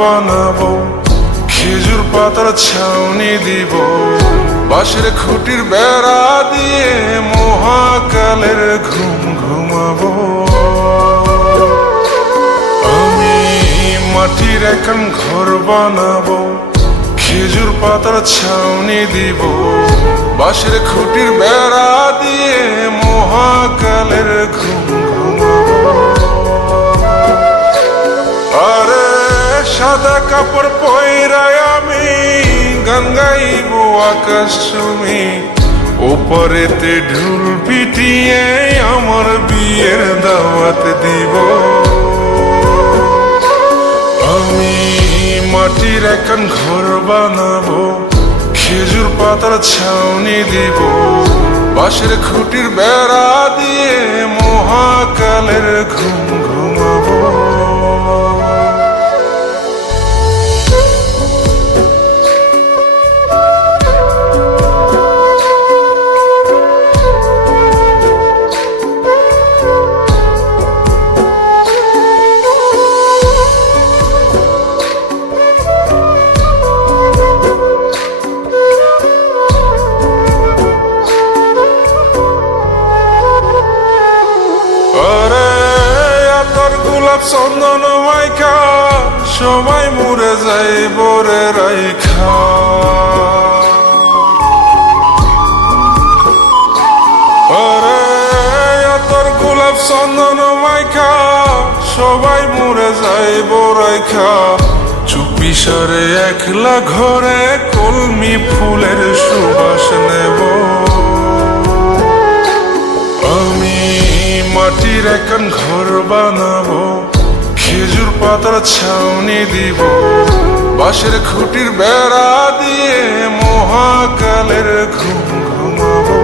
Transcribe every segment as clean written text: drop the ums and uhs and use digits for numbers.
বানাবো, খেজুর পাতার ছাউনি দিব, বাঁশের খুঁটির বেড়া দিয়ে মহাকালের ঘুম ঘুমাবো। আমি মাটির এখন ঘর বানাবো, খেজুর পাতার ছাউনি দিব, বাঁশের খুঁটির বেড়া দিয়ে মহাকালের ঘুম ঘুমাবো। আরে সাদা কাপড় পয়রায় আমি গান গাইব আকাশ চুমি, ওপরেতে ঢুল পিটিয়ে আমার বিয়ের দাওয়াত দিব। আমি মাটির এখন ঘর বানাবো, খেজুর পাতার ছাউনি দিব, বাঁশের খুঁটির বেড়া দিয়ে মহাকালের ঘুম ঘুমাবো। চন্দন মাইকা সবাই মরে যাই বরে রাইখা, আরে তোর গোলাপ চন্দন মাইকা সবাই মরে যাই বরাইখা, চুপি সারে একলা ঘরে কলমি ফুলের সুবাস নেব। আমি মাটির এখন ঘর বানাবো, খেজুর পাতার ছাউনি দিব, বাঁশের খুঁটির বেড়া দিয়ে মহাকালের ঘুম ঘুমাবো।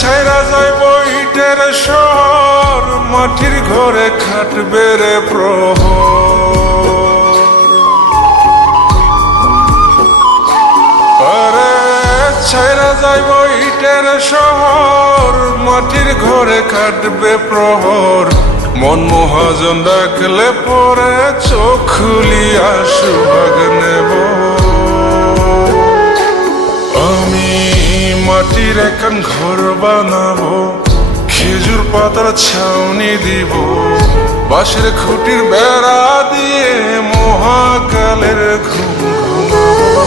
ছাইরা যাইব ইটের শহর, মাটির ঘরে খাটবে রে প্রহর। আরে ছাইরা যাইব ইটের শহর, মাটির ঘরে খাটবে প্রহর। মন মহাজন ডাকলে পরে চোখ খুলিয়া সুভাগ নেব। আমি মাটির এখন ঘর বানাবো, খেজুর পাতার ছাউনি দিব, বাঁশের খুঁটির বেড়া দিয়ে মহাকালের ঘুম ঘুমাবো।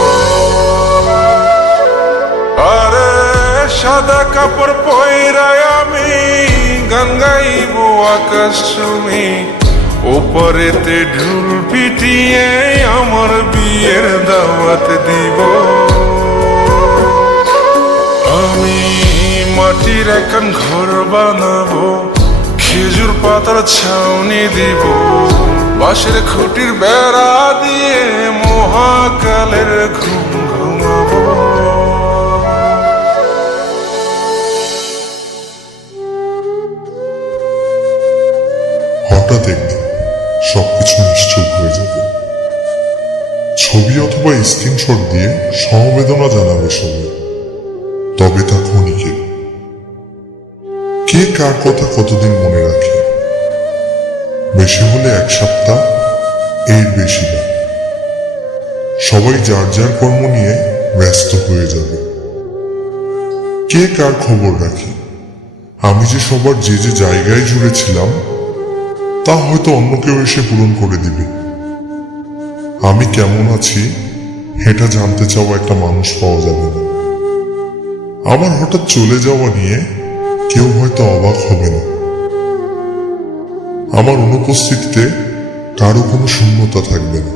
আরে সাদা কাপড় পয়রায় আমি গান গাইব আকাশ চুমি, ওপরেতে ঢুল পিটিয়ে আমার বিয়ের দাওয়াত দিব। আমি মাটির এখন ঘর বানাবো, খেজুর পাতার ছাউনি দিব, বাঁশের খুঁটির বেড়া দিয়ে মহাকালের ঘুম ঘুমাবো। হঠাৎ একদিন সবকিছু নিশ্চুপ হয়ে যাবে। ছবি অথবা স্ক্রিনশট দিয়ে সমবেদনা জানাবে সবাই, তবে তা ক্ষণিকের। কে কার কথা কতদিন মনে রাখে? বেশি হলে এক সপ্তাহ, এর বেশি না। সবাই যার যার কর্ম নিয়ে ব্যস্ত হয়ে যাবে। কে কার খবর রাখে? আমি যে সবার যে যে জায়গায় জুড়ে ছিলাম তা হয়তো অন্য কেউ এসে পূরণ করে দিবে। আমি কেমন আছি এটা জানতে চাওয়া একটা মানুষ পাওয়া যাবে না। আমার হঠাৎ চলে যাওয়া নিয়ে কেউ হয়তো অবাক হবে না। আমার অনুপস্থিতিতে কারো কোনো শূন্যতা থাকবে না।